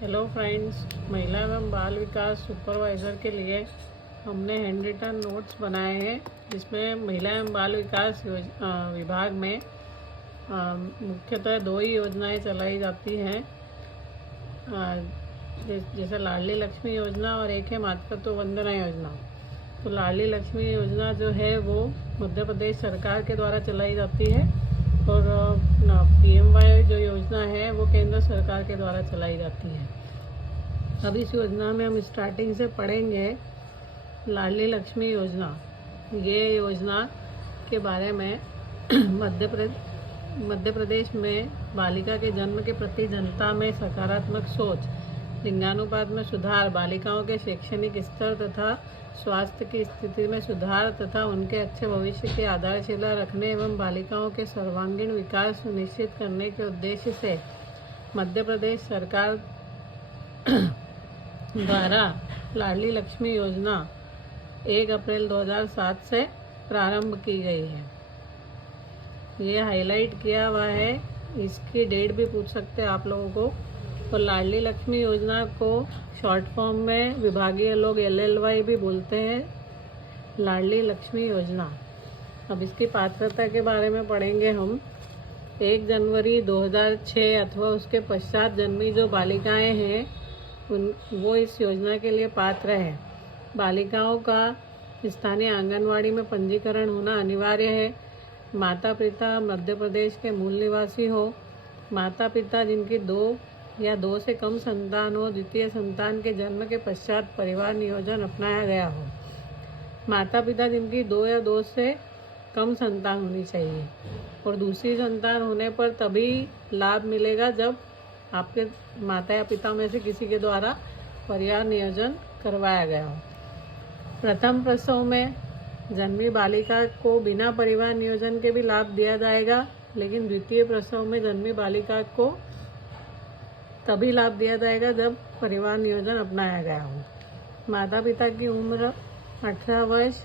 Hello friends, महिला एवं बाल विकास सुपरवाइज़र के लिए हमने हैंड रिटन नोट्स बनाए हैं, जिसमें महिला एवं बाल विकास विभाग में मुख्यतः दो ही योजनाएं चलाई जाती हैं, जैसे लाडली लक्ष्मी योजना और एक है मातृत्व वंदना योजना। तो लाडली लक्ष्मी योजना जो है वो मध्य प्रदेश सरकार के द्वारा चलाई जाती है और PMY जो योजना है वो केंद्र सरकार के द्वारा चलाई जाती है। अब इस योजना में हम स्टार्टिंग से पढ़ेंगे लाडली लक्ष्मी योजना। ये योजना के बारे में मध्य प्रदेश में बालिका के जन्म के प्रति जनता में सकारात्मक सोच, लिंगानुपात में सुधार, बालिकाओं के शैक्षणिक स्तर तथा स्वास्थ्य की स्थिति में सुधार तथा उनके अच्छे भविष्य की आधारशिला रखने एवं बालिकाओं के सर्वांगीण विकास सुनिश्चित करने के उद्देश्य से मध्य प्रदेश सरकार द्वारा लाडली लक्ष्मी योजना 1 अप्रैल 2007 से प्रारंभ की गई है। ये हाईलाइट किया हुआ है, इसकी डेट भी पूछ सकते हैं आप लोगों को। तो लाडली लक्ष्मी योजना को शॉर्ट फॉर्म में विभागीय लोग LLY भी बोलते हैं, लाडली लक्ष्मी योजना। अब इसकी पात्रता के बारे में पढ़ेंगे हम। 1 जनवरी 2006 अथवा उसके पश्चात जन्मी जो बालिकाएं हैं वो इस योजना के लिए पात्र है। बालिकाओं का स्थानीय आंगनवाड़ी में पंजीकरण होना अनिवार्य है। माता पिता मध्य प्रदेश के मूल निवासी हो। माता पिता जिनकी 2 या 2 से कम संतान हो, द्वितीय संतान के जन्म के पश्चात परिवार नियोजन अपनाया गया हो। माता पिता जिनकी 2 या 2 से कम संतान होनी चाहिए और दूसरी संतान होने पर तभी लाभ मिलेगा जब आपके माता या पिता में से किसी के द्वारा परिवार नियोजन करवाया गया हो। प्रथम प्रसव में जन्मी बालिका को बिना परिवार नियोजन के भी लाभ दिया जाएगा, लेकिन द्वितीय प्रसव में जन्मी बालिका को तभी लाभ दिया जाएगा जब परिवार नियोजन अपनाया गया हो। माता पिता की उम्र 18 वर्ष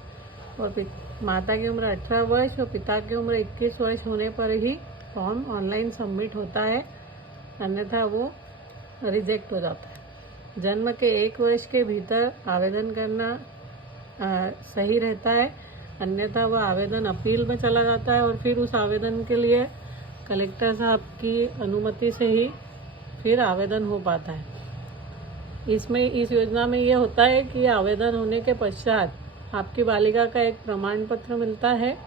और माता की उम्र 18 वर्ष और पिता की उम्र 21 वर्ष होने पर ही फॉर्म ऑनलाइन सबमिट होता है, अन्यथा वो रिजेक्ट हो जाता है। जन्म के 1 वर्ष के भीतर आवेदन करना सही रहता है, अन्यथा वह आवेदन अपील में चला जाता है और फिर उस आवेदन के लिए कलेक्टर साहब की अनुमति से ही फिर आवेदन हो पाता है। इस योजना में ये होता है कि आवेदन होने के पश्चात आपकी बालिका का एक प्रमाण पत्र मिलता है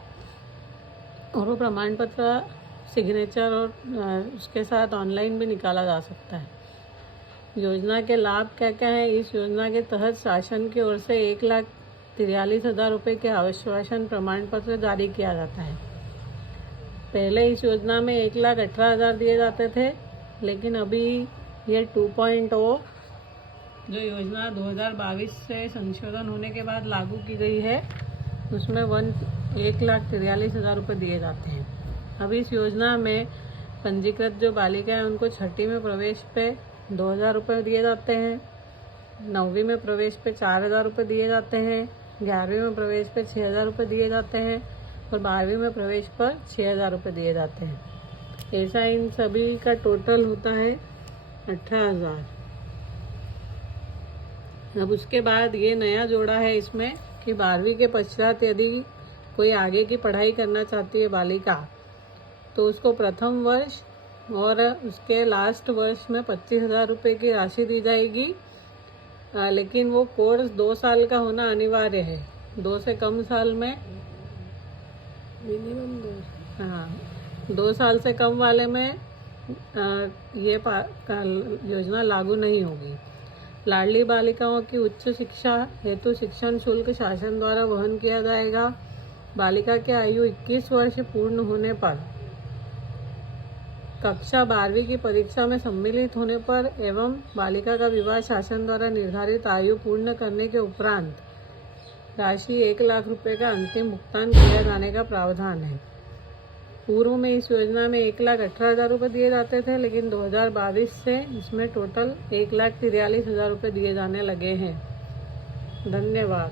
और वो प्रमाण पत्र सिग्नेचर और उसके साथ ऑनलाइन भी निकाला जा सकता है। योजना के लाभ क्या क्या है? इस योजना के तहत शासन की ओर से 1,43,000 रुपये के आश्वासन प्रमाण पत्र जारी किया जाता है। पहले इस योजना में 1,18,000 दिए जाते थे, लेकिन अभी ये 2.0 जो योजना 2022 से संशोधन होने के बाद लागू की गई है, उसमें 1,43,000 रुपये दिए जाते हैं। अब इस योजना में पंजीकृत जो बालिका है उनको 6ठी में प्रवेश पे 2,000 रुपये दिए जाते हैं, 9वीं में प्रवेश पे 4,000 रुपये दिए जाते हैं, 11वीं में प्रवेश पे 6,000 रुपये दिए जाते हैं और 12वीं में प्रवेश पर 6,000 रुपये दिए जाते हैं। ऐसा इन सभी का टोटल होता है 18,000। अब उसके बाद ये नया जोड़ा है इसमें कि 12वीं के पश्चात यदि कोई आगे की पढ़ाई करना चाहती है बालिका, तो उसको प्रथम वर्ष और उसके लास्ट वर्ष में 25,000 रुपये की राशि दी जाएगी, लेकिन वो कोर्स 2 साल का होना अनिवार्य है। 2 से कम साल में मिनिमम 2 साल से कम वाले में ये योजना लागू नहीं होगी। लाडली बालिकाओं की उच्च शिक्षा हेतु शिक्षण शुल्क शासन द्वारा वहन किया जाएगा। बालिका की आयु 21 वर्ष पूर्ण होने पर, कक्षा 12वीं की परीक्षा में सम्मिलित होने पर एवं बालिका का विवाह शासन द्वारा निर्धारित आयु पूर्ण करने के उपरांत राशि 1,00,000 रुपये का अंतिम भुगतान किया जाने का प्रावधान है। पूर्व में इस योजना में 1,18,000 रुपये दिए जाते थे, लेकिन 2022 से इसमें टोटल 1,43,000 रुपये दिए जाने लगे हैं। धन्यवाद।